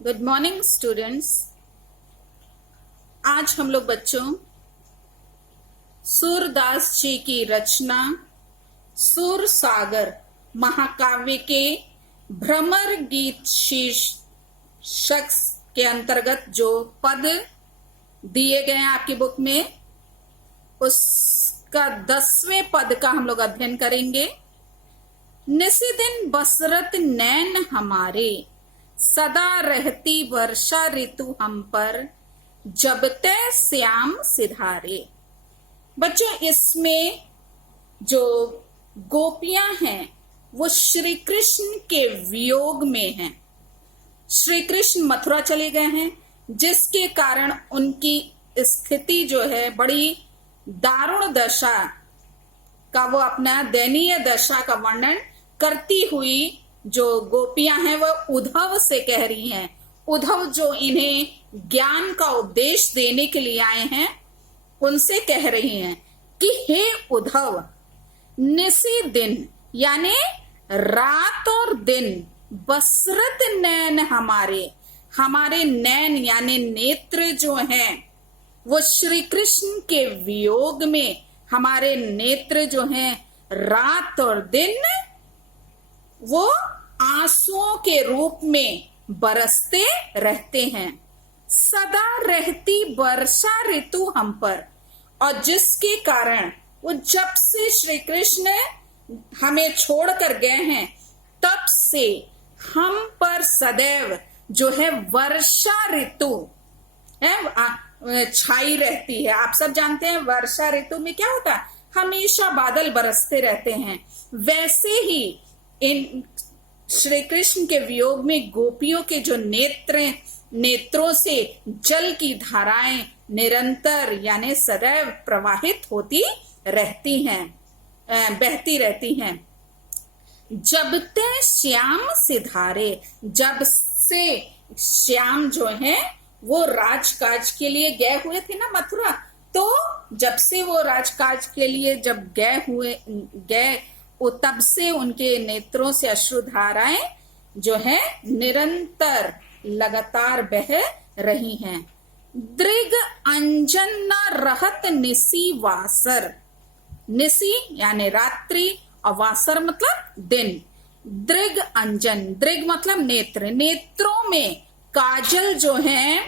Good morning students. आज हम लोग बच्चों सूरदास जी की रचना सूर सागर महाकाव्य के भ्रमर गीत शीर्षक के अंतर्गत जो पद दिए गए हैं आपकी बुक में, उसका 10वें पद का हम लोग अध्ययन करेंगे। निसी दिन बसरत नैन हमारे, सदा रहती वर्षा ऋतु हम पर, जब तय श्याम सिधारे। बच्चों, इसमें जो गोपियां हैं वो श्री कृष्ण के वियोग में हैं। श्री कृष्ण मथुरा चले गए हैं, जिसके कारण उनकी स्थिति जो है बड़ी दारुण दशा का, वो अपना दयनीय दशा का वर्णन करती हुई जो गोपियां हैं वह उद्धव से कह रही हैं। उद्धव जो इन्हें ज्ञान का उपदेश देने के लिए आए हैं, उनसे कह रही हैं कि हे उद्धव, निसी दिन यानी रात और दिन, बसरत नैन हमारे नैन यानी नेत्र जो हैं वो श्री कृष्ण के वियोग में, हमारे नेत्र जो हैं रात और दिन वो आंसुओं के रूप में बरसते रहते हैं। सदा रहती वर्षा ऋतु हम पर, और जिसके कारण वो जब से श्री कृष्ण हमें छोड़कर गए हैं तब से हम पर सदैव जो है वर्षा ऋतु है छाई रहती है। आप सब जानते हैं वर्षा ऋतु में क्या होता है, हमेशा बादल बरसते रहते हैं। वैसे ही इन श्री कृष्ण के वियोग में गोपियों के जो नेत्रों से जल की धाराएं निरंतर यानी सदैव प्रवाहित होती रहती हैं, बहती रहती हैं। जब ते श्याम सिधारे, जब से श्याम जो है वो राजकाज के लिए गए हुए थे ना मथुरा, तो जब से वो राजकाज के लिए जब गए तब से उनके नेत्रों से अश्रुधाराएं जो है निरंतर लगातार बह रही हैं। दृग अंजन न रहत निसी वासर, निसी यानी रात्रि और वासर मतलब दिन। दृग अंजन, दृग मतलब नेत्र, नेत्रों में काजल जो है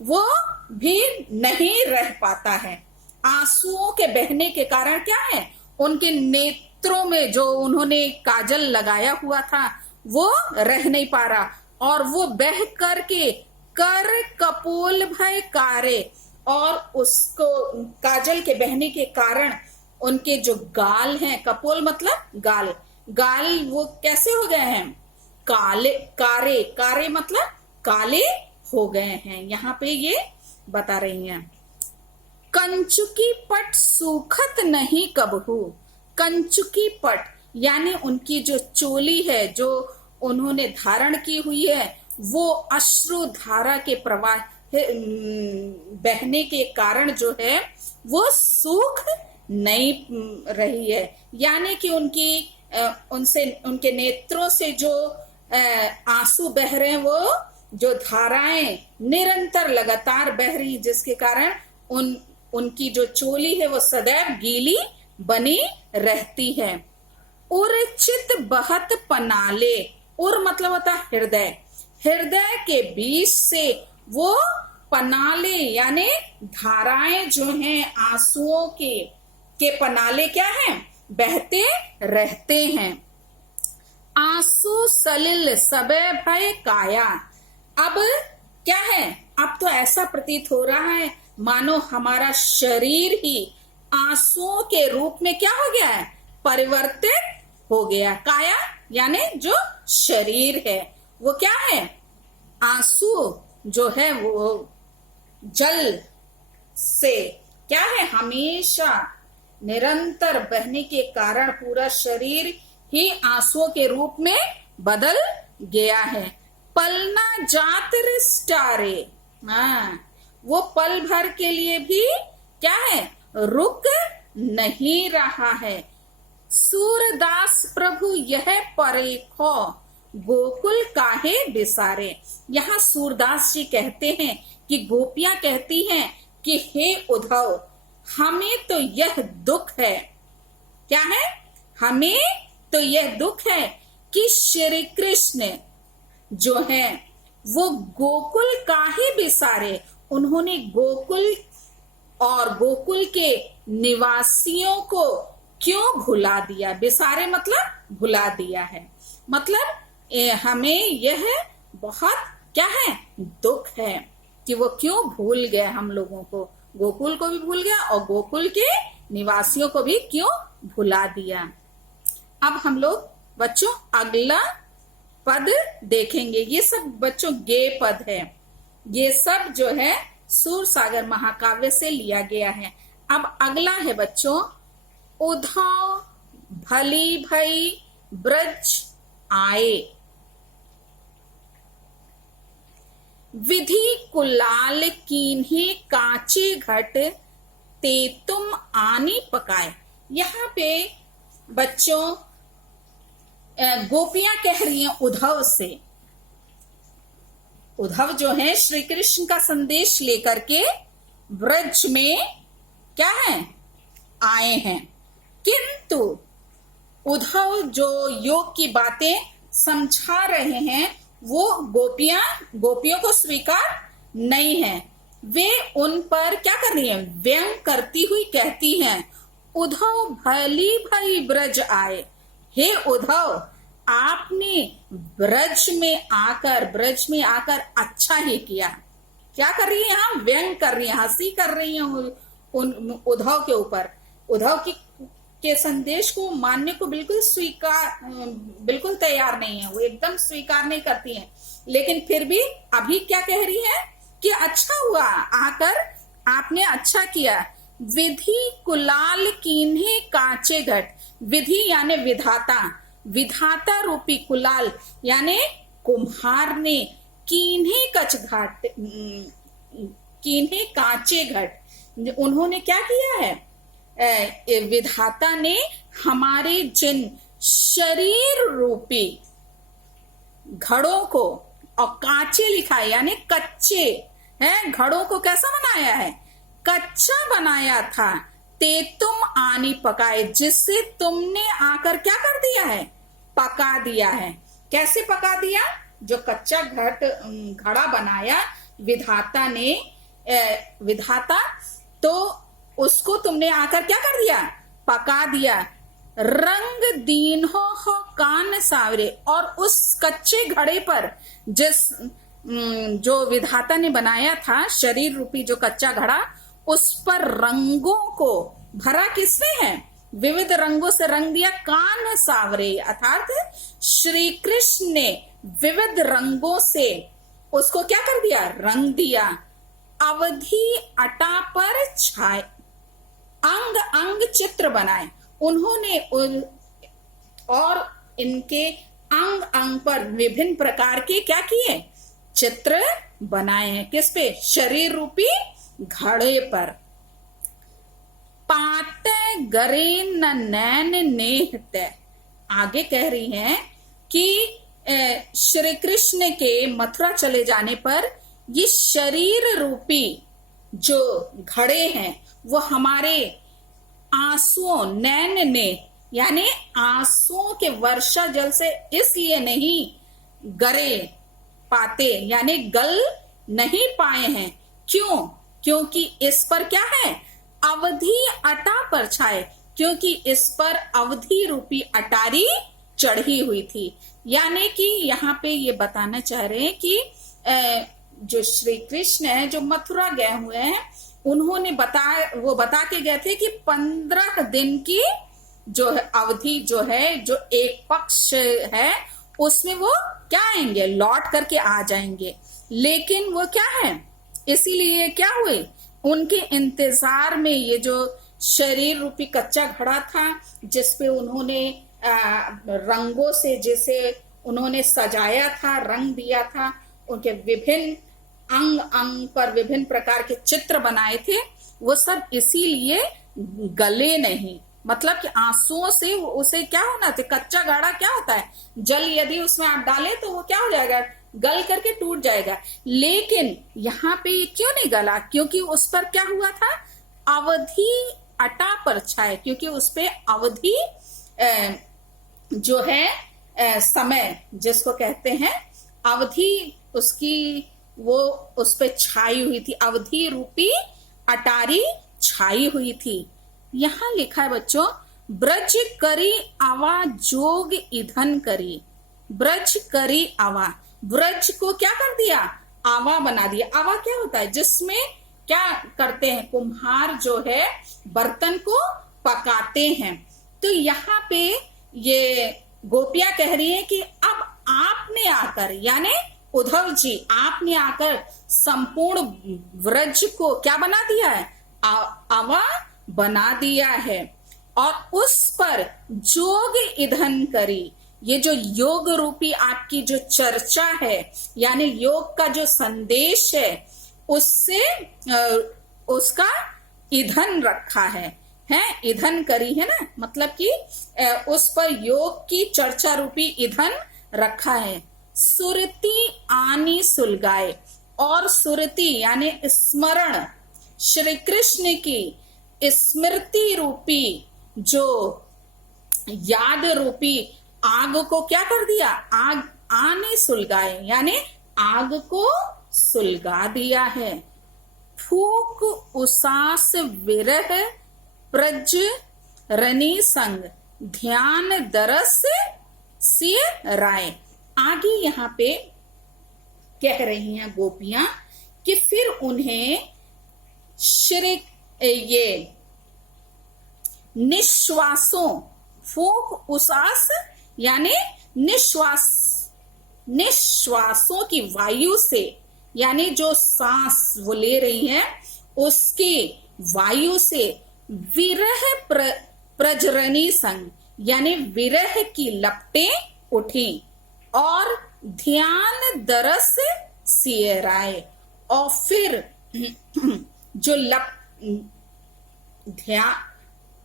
वो भी नहीं रह पाता है। आंसुओं के बहने के कारण क्या है, उनके नेत्रों में जो उन्होंने काजल लगाया हुआ था वो रह नहीं पा रहा, और वो बह करके कर कपोल भय कारे, और उसको काजल के बहने के कारण उनके जो गाल हैं, कपोल मतलब गाल, गाल वो कैसे हो गए हैं, काले, कारे, कारे मतलब काले हो गए हैं। यहाँ पे ये बता रही हैं। कंचुकी पट सूखत नहीं कबहू, कंचुकी पट यानी उनकी जो चोली है जो उन्होंने धारण की हुई है वो अश्रु धारा के प्रवाह बहने के कारण जो है वो सूख नहीं रही है। यानी कि उनके नेत्रों से जो आंसू बह रहे हैं, वो जो धाराएं निरंतर लगातार बह रही, जिसके कारण उनकी जो चोली है वो सदैव गीली बनी रहती है। उर्चित बहत पनाले, उर मतलब होता है हृदय, हृदय के बीच से वो पनाले यानी धाराएं जो हैं आंसुओं के पनाले क्या हैं, बहते रहते हैं। आंसू सलिल सबे भय काया, अब क्या है, अब तो ऐसा प्रतीत हो रहा है मानो हमारा शरीर ही आंसुओं के रूप में क्या हो गया है, परिवर्तित हो गया। काया यानी जो शरीर है वो क्या है, आंसू जो है वो जल से क्या है, हमेशा निरंतर बहने के कारण पूरा शरीर ही आंसुओं के रूप में बदल गया है। पलना जात रिस्टारे, वो पल भर के लिए भी क्या है, रुक नहीं रहा है। सूरदास प्रभु यह परेखो, गोकुल काहे बिसारे। यहाँ सूरदास जी कहते हैं कि गोपियां कहती हैं कि हे उद्धव, हमें तो यह दुख है। क्या है? हमें तो यह दुख है कि श्री कृष्ण जो है वो गोकुल काहे बिसारे। उन्होंने गोकुल और गोकुल के निवासियों को क्यों भुला दिया। बिसारे मतलब भुला दिया है। मतलब हमें यह बहुत क्या है, दुख है कि वो क्यों भूल गया हम लोगों को। गोकुल को भी भूल गया और गोकुल के निवासियों को भी क्यों भुला दिया। अब हम लोग बच्चों अगला पद देखेंगे। ये सब बच्चों गे पद है। ये सब जो है सूरसागर महाकाव्य से लिया गया है। अब अगला है बच्चों, उद्धव भली भई ब्रज आए, विधि कुलाल कीन्हे कांचे घट, ते तुम आनी पकाए। यहाँ पे बच्चों गोपियां कह रही हैं उद्धव से। उद्धव जो है श्री कृष्ण का संदेश लेकर के ब्रज में क्या है, आए हैं। किंतु उद्धव जो योग की बातें समझा रहे हैं वो गोपियों को स्वीकार नहीं है। वे उन पर क्या कर रही हैं, व्यंग करती हुई कहती हैं, उद्धव भली भई ब्रज आए। हे उद्धव, आपने ब्रज में आकर अच्छा ही किया। क्या कर रही है यहाँ, व्यंग कर रही है, हंसी कर रही है उन उद्धव के ऊपर। उद्धव के संदेश को मानने को बिल्कुल तैयार नहीं है। वो एकदम स्वीकार नहीं करती हैं। लेकिन फिर भी अभी क्या कह रही है कि अच्छा हुआ आकर, आपने अच्छा किया। विधि कुलाल कीन्हे कांचे घट। विधि यानी विधाता, विधाता रूपी कुलाल यानी कुम्हार ने कीन्हे कांचे घट, उन्होंने क्या किया है, विधाता ने हमारे जिन शरीर रूपी घड़ों को, और कांचे लिखा है यानी कच्चे हैं, घड़ों को कैसा बनाया है, कच्चा बनाया था। ते तुम आनी पकाए, जिससे तुमने आकर क्या कर दिया है, पका दिया है। कैसे पका दिया? जो कच्चा घड़ा बनाया विधाता ने, विधाता, तो उसको तुमने आकर क्या कर दिया, पका दिया। रंग दीन हो कान सावरे, और उस कच्चे घड़े पर जो विधाता ने बनाया था, शरीर रूपी जो कच्चा घड़ा, उस पर रंगों को भरा किसने है, विविध रंगों से रंग दिया। कान सावरे अर्थात श्री कृष्ण ने विविध रंगों से उसको क्या कर दिया, रंग दिया। अवधि अटा पर छाए, अंग अंग चित्र बनाए उन्होंने, और इनके अंग अंग पर विभिन्न प्रकार के क्या किए, चित्र बनाए हैं। किस पे, शरीर रूपी घड़े पर। पाटे गरे न नैन नेहते, आगे कह रही हैं कि श्री कृष्ण के मथुरा चले जाने पर ये शरीर रूपी जो घड़े हैं वो हमारे आंसुओं, नैन ने यानी आंसुओं के वर्षा जल से इसलिए नहीं गरे पाते, यानी गल नहीं पाए हैं। क्यों? क्योंकि इस पर क्या है, अवधि अटा पर छाए, क्योंकि इस पर अवधि रूपी अटारी चढ़ी हुई थी। यानी कि यहाँ पे ये बताना चाह रहे हैं कि जो श्री कृष्ण है, जो मथुरा गए हुए हैं, उन्होंने वो बता के गए थे कि 15 दिन की जो अवधि जो है, जो एक पक्ष है, उसमें वो क्या आएंगे, लौट करके आ जाएंगे। लेकिन वो क्या है, इसीलिए क्या हुए, उनके इंतजार में ये जो शरीर रूपी कच्चा घड़ा था, जिसपे उन्होंने रंगों से जिसे उन्होंने सजाया था, रंग दिया था, उनके विभिन्न अंग अंग पर विभिन्न प्रकार के चित्र बनाए थे, वो सब इसीलिए गले नहीं, मतलब कि आंसुओं से उसे क्या होना चाहिए, कच्चा घड़ा क्या होता है, जल यदि उसमें आप डालें तो वो क्या हो जाएगा, गल करके टूट जाएगा। लेकिन यहाँ पे क्यों नहीं गला, क्योंकि उस पर क्या हुआ था, अवधि अटा पर छाए, क्योंकि उस पे अवधि जो है समय जिसको कहते हैं, अवधि उसकी वो उस पे छाई हुई थी, अवधि रूपी अटारी छाई हुई थी। यहां लिखा है बच्चों, ब्रज करी आवा जोग ईधन करी, ब्रज करी आवा, ब्रज को क्या कर दिया, आवा बना दिया। आवा क्या होता है, जिसमें क्या करते हैं, कुम्हार जो है बर्तन को पकाते हैं। तो यहाँ पे ये गोपियां कह रही है कि अब आपने आकर, यानी उद्धव जी आपने आकर संपूर्ण व्रज को क्या बना दिया है, आवा बना दिया है, और उस पर जोग ईंधन करी। ये जो योग रूपी आपकी जो चर्चा है, यानी योग का जो संदेश है, उससे उसका ईंधन रखा है ईंधन करी है ना, मतलब कि उस पर योग की चर्चा रूपी ईंधन रखा है। सुरति आनी सुलगाए, और सुरति यानी स्मरण, श्री कृष्ण की स्मृति रूपी जो याद रूपी आग को क्या कर दिया, आग आने सुलगाए, यानी आग को सुलगा दिया है। फूक उसास विरह प्रज रनी संग, ध्यान दरस सिय राय। आगे यहाँ पे कह रही हैं गोपियां कि फिर उन्हें श्री ये निश्वासों, फूक उसास यानी निश्वासों की वायु से, यानी जो सांस वो ले रही हैं उसकी वायु से विरह प्रजरनी संग, यानी विरह की लपटें उठी, और ध्यान दरस सियराए, और फिर जो ध्यान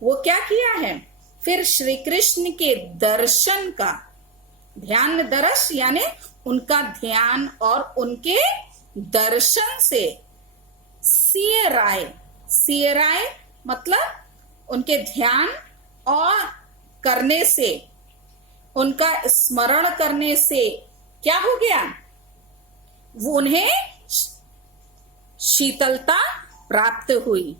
वो क्या किया है, फिर श्री कृष्ण के दर्शन का, ध्यान दरस यानी उनका ध्यान और उनके दर्शन से, सियराय मतलब उनके ध्यान और करने से, उनका स्मरण करने से क्या हो गया, वो उन्हें शीतलता प्राप्त हुई।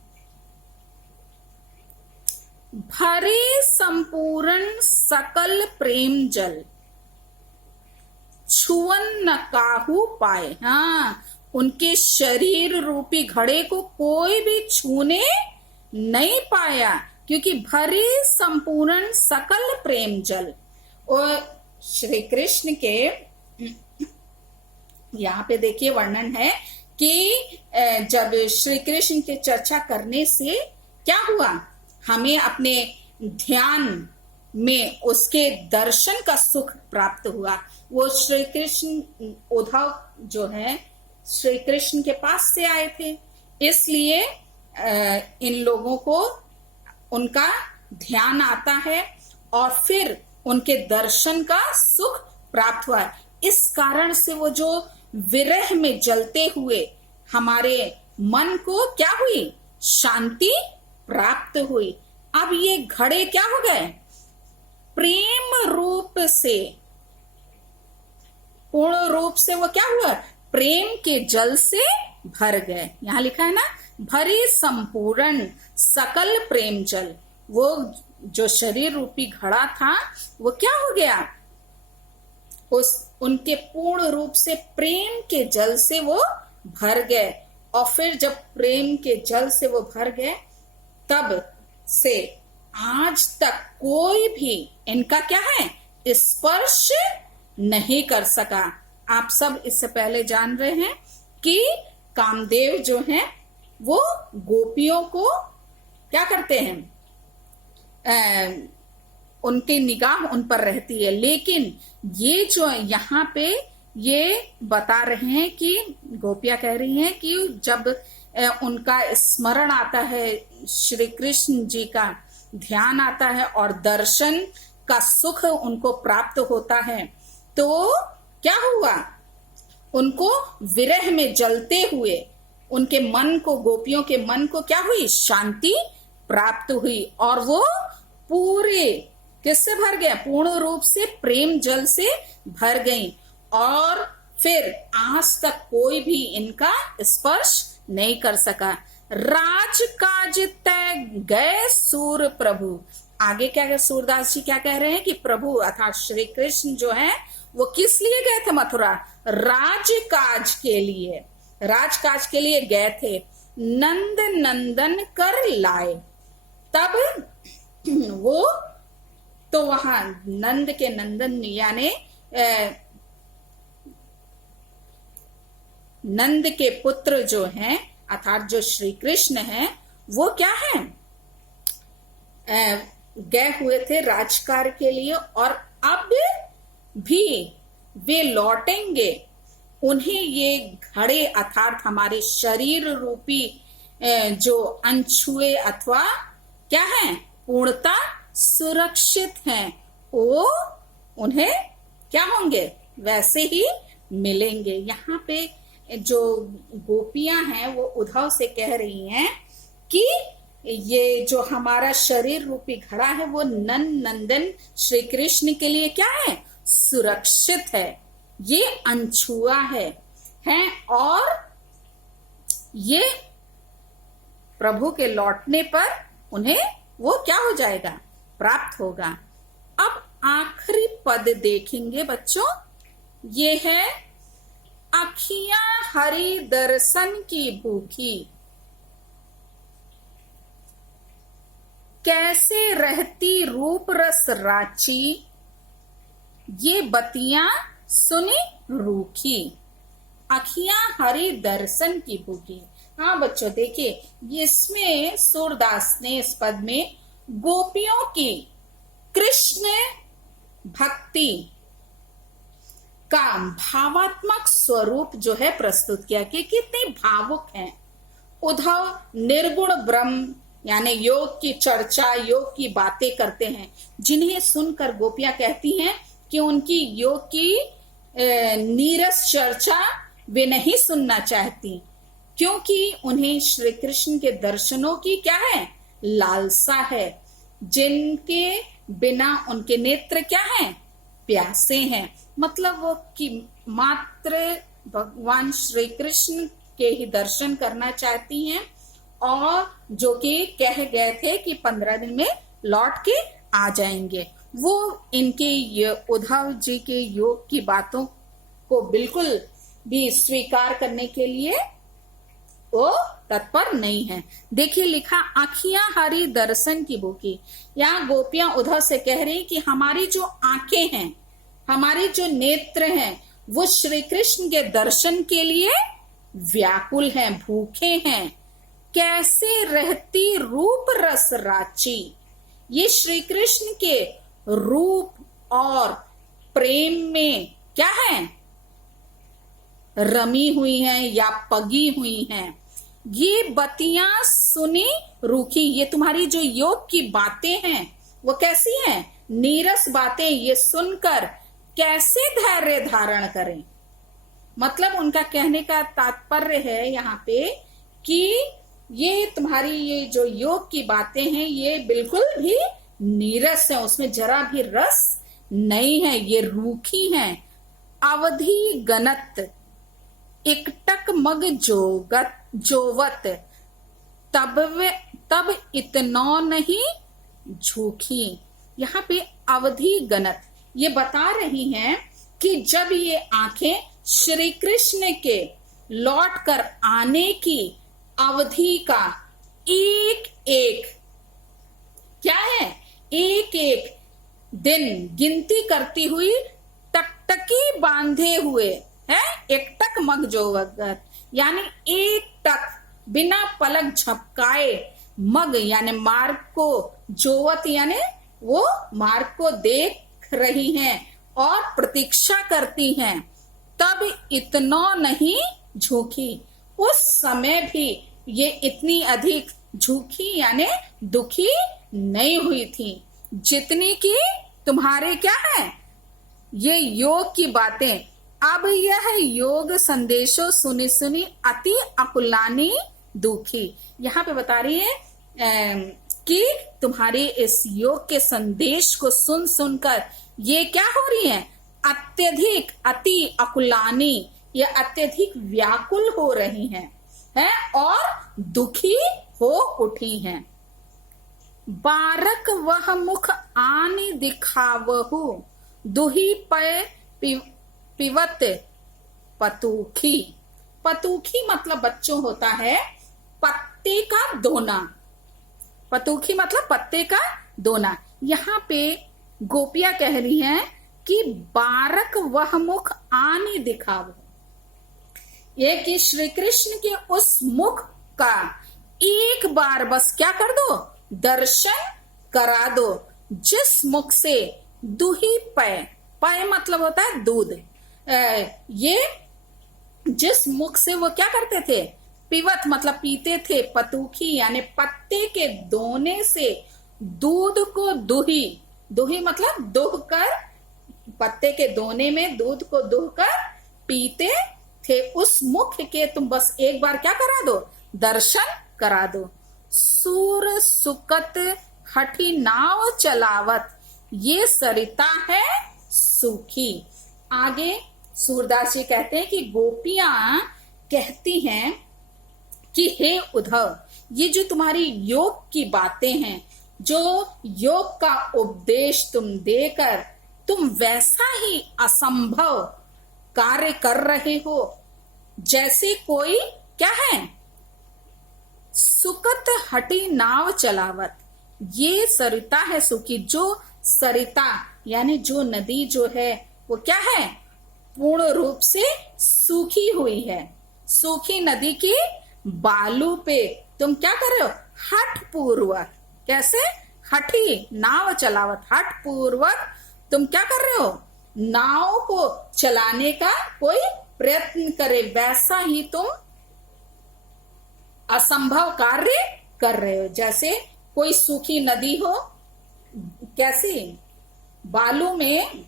भरे संपूर्ण सकल प्रेम जल, छुअन न काहू पाए। हाँ, उनके शरीर रूपी घड़े को कोई भी छूने नहीं पाया, क्योंकि भरे संपूर्ण सकल प्रेम जल। और श्री कृष्ण के यहाँ पे देखिए वर्णन है कि जब श्री कृष्ण की चर्चा करने से क्या हुआ, हमें अपने ध्यान में उसके दर्शन का सुख प्राप्त हुआ। वो श्री कृष्ण, उद्धव जो है श्री कृष्ण के पास से आए थे, इसलिए इन लोगों को उनका ध्यान आता है और फिर उनके दर्शन का सुख प्राप्त हुआ। इस कारण से वो जो विरह में जलते हुए हमारे मन को क्या हुई, शांति प्राप्त हुई। अब ये घड़े क्या हो गए, प्रेम रूप से, पूर्ण रूप से वो क्या हुआ, प्रेम के जल से भर गए। यहां लिखा है ना, भरे संपूर्ण सकल प्रेम जल। वो जो शरीर रूपी घड़ा था वो क्या हो गया, उनके पूर्ण रूप से प्रेम के जल से वो भर गए। और फिर जब प्रेम के जल से वो भर गए, तब से आज तक कोई भी इनका क्या है, स्पर्श नहीं कर सका। आप सब इससे पहले जान रहे हैं कि कामदेव जो हैं वो गोपियों को क्या करते हैं, उनकी निगाह उन पर रहती है। लेकिन ये जो यहाँ पे ये बता रहे हैं कि गोपियां कह रही हैं कि जब उनका स्मरण आता है श्री कृष्ण जी का, ध्यान आता है और दर्शन का सुख उनको प्राप्त होता है, तो क्या हुआ, उनको विरह में जलते हुए उनके मन को, गोपियों के मन को क्या हुई, शांति प्राप्त हुई और वो पूरे किससे भर गया, पूर्ण रूप से प्रेम जल से भर गई और फिर आज तक कोई भी इनका स्पर्श नहीं कर सका। राजकाज तय गए सूर प्रभु। आगे क्या सूरदास जी क्या कह रहे हैं कि प्रभु अर्थात श्री कृष्ण जो है वो किस लिए गए थे मथुरा, राजकाज के लिए, राजकाज के लिए गए थे। नंद नंदन कर लाए, तब वो तो वहां नंद के नंदन यानी नंद के पुत्र जो हैं अर्थात जो श्री कृष्ण हैं वो क्या है, गए हुए थे राजकार के लिए और अब भी वे लौटेंगे। उन्हें ये घड़े अर्थात हमारे शरीर रूपी जो अनछुए अथवा क्या है, पूर्णता सुरक्षित हैं, वो उन्हें क्या होंगे, वैसे ही मिलेंगे। यहाँ पे जो गोपियां हैं वो उद्धव से कह रही हैं कि ये जो हमारा शरीर रूपी घड़ा है वो नंदन श्री कृष्ण के लिए क्या है, सुरक्षित है, ये अनछुआ है और ये प्रभु के लौटने पर उन्हें वो क्या हो जाएगा, प्राप्त होगा। अब आखिरी पद देखेंगे बच्चों, ये है अखियां हरि दर्शन की भूखी, कैसे रहती रूप रस राची, ये बतियां सुनी रूखी। अखियां हरि दर्शन की भूखी। हाँ बच्चों देखिए इसमें सूरदास ने इस पद में गोपियों की कृष्ण भक्ति का भावात्मक स्वरूप जो है प्रस्तुत किया कि कितने भावुक हैं। उद्धव निर्गुण ब्रह्म यानी योग की चर्चा, योग की बातें करते हैं, जिन्हें सुनकर गोपियां कहती हैं कि उनकी योग की नीरस चर्चा वे नहीं सुनना चाहती, क्योंकि उन्हें श्री कृष्ण के दर्शनों की क्या है, लालसा है, जिनके बिना उनके नेत्र क्या हैं, प्यासे हैं। मतलब वो कि मात्र भगवान श्री कृष्ण के ही दर्शन करना चाहती हैं और जो कि कह गए थे कि 15 दिन में लौट के आ जाएंगे। वो इनके उद्धव जी के योग की बातों को बिल्कुल भी स्वीकार करने के लिए वो तत्पर नहीं है। देखिए लिखा आखियां हरि दर्शन की भूखी। यहाँ गोपियां उद्धव से कह रही कि हमारी जो आंखें हैं, हमारे जो नेत्र हैं, वो श्री कृष्ण के दर्शन के लिए व्याकुल हैं, भूखे हैं। कैसे रहती रूप रस राची, ये श्री कृष्ण के रूप और प्रेम में क्या है, रमी हुई हैं या पगी हुई हैं। ये बतियां सुनी रूखी, ये तुम्हारी जो योग की बातें हैं वो कैसी हैं, नीरस बातें, ये सुनकर कैसे धैर्य धारण करें। मतलब उनका कहने का तात्पर्य है यहाँ पे कि ये तुम्हारी ये जो योग की बातें हैं ये बिल्कुल भी नीरस है, उसमें जरा भी रस नहीं है, ये रूखी हैं। अवधि गनत एकटक मग जोवत तब इतना नहीं झूठी। यहाँ पे अवधि गनत ये बता रही हैं कि जब ये आंखें श्री कृष्ण के लौट कर आने की अवधि का एक एक क्या है, एक एक दिन गिनती करती हुई टकटकी बांधे हुए है, एक टक मग जोवत यानी एक टक बिना पलक झपकाए, मग यानी मार्ग को, जोवत यानी वो मार्ग को देख रही हैं और प्रतीक्षा करती हैं। तब इतना नहीं झूठी, उस समय भी ये इतनी अधिक झूठी यानी दुखी नहीं हुई थी, जितनी की तुम्हारे क्या है ये योग की बातें। अब यह योग संदेशो सुनी सुनी अति अकुलानी दुखी। यहाँ पे बता रही है कि तुम्हारे इस योग के संदेश को सुन सुनकर ये क्या हो रही है, अत्यधिक अति अकुलानी, ये अत्यधिक व्याकुल हो रही हैं और दुखी हो उठी हैं। बारक वह मुख आनी दिखावहु, दुही पय पिवत पतूखी। पतूखी मतलब बच्चों होता है पत्ते का दोना, पतूखी मतलब पत्ते का दोना। यहाँ पे गोपियां कह रही हैं कि बारक वह मुख आनी दिखावो, ये कि श्री कृष्ण के उस मुख का एक बार बस क्या कर दो, दर्शन करा दो, जिस मुख से दुही पय, पय मतलब होता है दूध, ये जिस मुख से वो क्या करते थे, पिवत मतलब पीते थे, पतूखी यानी पत्ते के दोने से दूध को दुही, दुही मतलब दुह कर, पत्ते के दोने में दूध को दुह कर पीते थे, उस मुख के तुम बस एक बार क्या करा दो, दर्शन करा दो। सूर सुकत हठी नाव चलावत, ये सरिता है सूखी। आगे सूरदास जी कहते हैं कि गोपियां कहती हैं कि हे उद्धव, ये जो तुम्हारी योग की बातें हैं, जो योग का उपदेश तुम देकर तुम वैसा ही असंभव कार्य कर रहे हो, जैसे कोई क्या है, सुकत हटी नाव चलावत, ये सरिता है सूखी। जो सरिता यानी जो नदी जो है वो क्या है, पूर्ण रूप से सूखी हुई है। सूखी नदी की बालू पे तुम क्या कर रहे हो, हठ पूर्वक, कैसे, हठी नाव चलावत, हठ पूर्वक तुम क्या कर रहे हो, नाव को चलाने का कोई प्रयत्न करे, वैसा ही तुम असंभव कार्य कर रहे हो। जैसे कोई सूखी नदी हो, कैसी बालू में,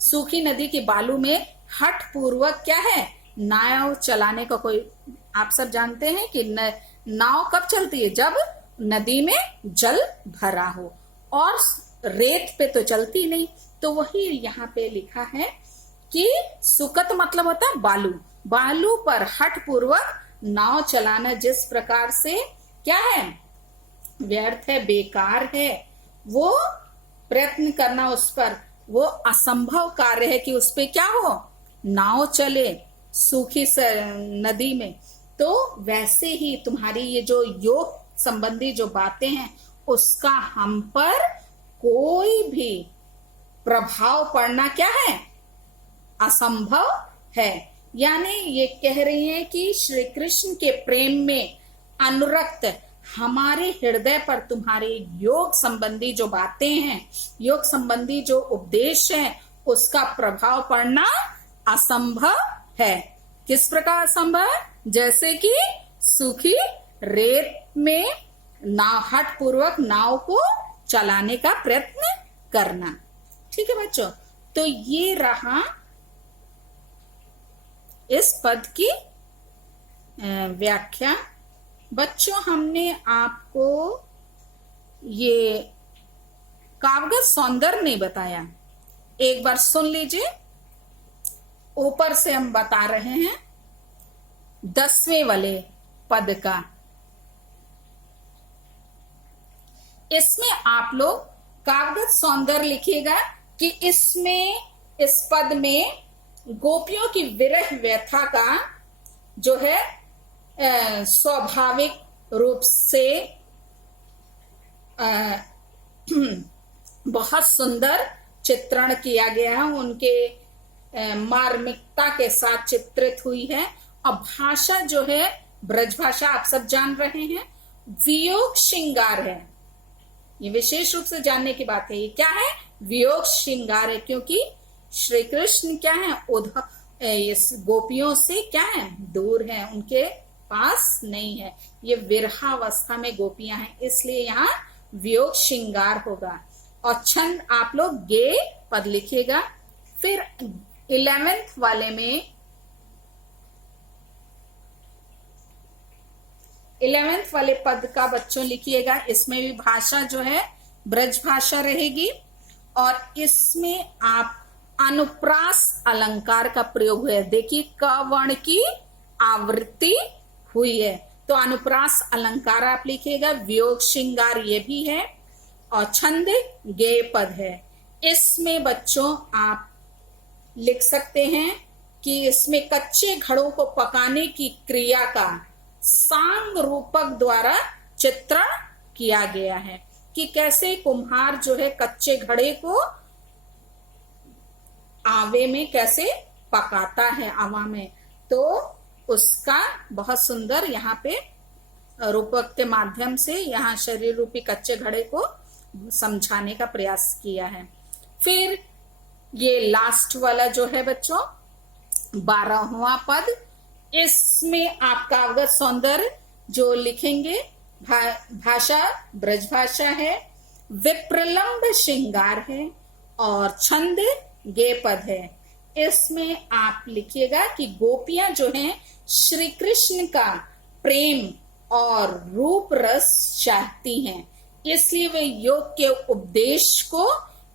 सूखी नदी के बालू में हठ पूर्वक क्या है, नाव चलाने का कोई, आप सब जानते हैं कि नाव कब चलती है, जब नदी में जल भरा हो, और रेत पे तो चलती नहीं। तो वही यहाँ पे लिखा है कि सुकत मतलब होता है बालू, बालू पर हठ पूर्वक नाव चलाना जिस प्रकार से क्या है, व्यर्थ है, बेकार है, वो प्रयत्न करना उस पर, वो असंभव कार्य है कि उस पे क्या हो, नाव चले सूखी नदी में। तो वैसे ही तुम्हारी ये जो योग संबंधी जो बातें हैं, उसका हम पर कोई भी प्रभाव पड़ना क्या है, असंभव है। यानी ये कह रही है कि श्री कृष्ण के प्रेम में अनुरक्त हमारे हृदय पर तुम्हारे योग संबंधी जो बातें हैं, योग संबंधी जो उपदेश है, उसका प्रभाव पड़ना असंभव है। किस प्रकार असंभव, जैसे कि सूखी रेत में नाव, हठ पूर्वक नाव को चलाने का प्रयत्न करना। ठीक है बच्चों, तो ये रहा इस पद की व्याख्या। बच्चों, हमने आपको ये काव्यगत सौंदर्य नहीं बताया, एक बार सुन लीजिए। ऊपर से हम बता रहे हैं 10वें वाले पद का। इसमें आप लोग काव्यगत सौंदर्य लिखिएगा कि इसमें, इस पद में गोपियों की विरह व्यथा का जो है स्वाभाविक रूप से बहुत सुंदर चित्रण किया गया है, उनके मार्मिकता के साथ चित्रित हुई है। और भाषा जो है ब्रज भाषा, आप सब जान रहे हैं, वियोग श्रृंगार है। ये विशेष रूप से जानने की बात है, ये क्या है, वियोग श्रृंगार है, क्योंकि श्री कृष्ण क्या है, उद्धव इस गोपियों से क्या है, दूर है, उनके पास नहीं है। ये विरहावस्था में गोपियां हैं, इसलिए यहाँ वियोग श्रृंगार होगा। और छंद आप लोग गे पद लिखिएगा। फिर 11th वाले में 11th वाले पद का बच्चों लिखिएगा। इसमें भी भाषा जो है ब्रज भाषा रहेगी और इसमें आप अनुप्रास अलंकार का प्रयोग हुआ है। देखिए क वर्ण की आवृत्ति हुई है, तो अनुप्रास अलंकार आप लिखिएगा। वियोग श्रृंगार ये भी है और छंद गे पद है। इसमें बच्चों आप लिख सकते हैं कि इसमें कच्चे घड़ों को पकाने की क्रिया का सांग रूपक द्वारा चित्रण किया गया है कि कैसे कुम्हार जो है कच्चे घड़े को आवे में कैसे पकाता है, आवा में, तो उसका बहुत सुंदर यहाँ पे रूपक के माध्यम से यहाँ शरीर रूपी कच्चे घड़े को समझाने का प्रयास किया है। फिर ये लास्ट वाला जो है बच्चों 12वां पद, इसमें आपका अवगत सौंदर्य जो लिखेंगे भाषा ब्रज भाषा है, विप्रलंब श्रृंगार है और छंद गे पद है। इसमें आप लिखिएगा कि गोपियां जो हैं श्री कृष्ण का प्रेम और रूप रस चाहती हैं, इसलिए वे योग के उपदेश को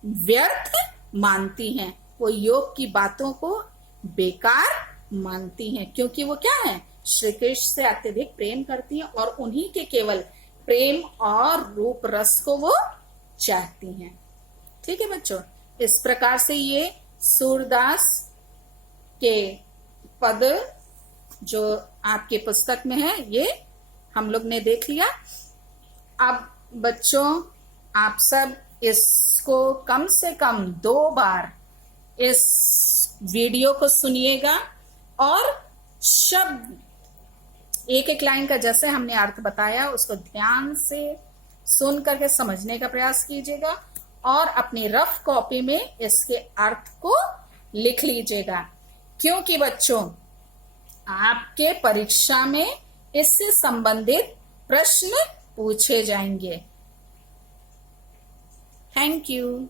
व्यर्थ मानती हैं। वो योग की बातों को बेकार मानती हैं, क्योंकि वो क्या है, श्री कृष्ण से अत्यधिक प्रेम करती हैं और उन्हीं के केवल प्रेम और रूप रस को वो चाहती हैं। ठीक है बच्चों, इस प्रकार से ये सूरदास के पद जो आपके पुस्तक में है ये हम लोग ने देख लिया। अब बच्चों आप सब इसको कम से कम 2 बार इस वीडियो को सुनिएगा और शब्द एक लाइन का जैसे हमने अर्थ बताया उसको ध्यान से सुन करके समझने का प्रयास कीजिएगा और अपनी रफ कॉपी में इसके अर्थ को लिख लीजिएगा, क्योंकि बच्चों आपके परीक्षा में इससे संबंधित प्रश्न पूछे जाएंगे। Thank you.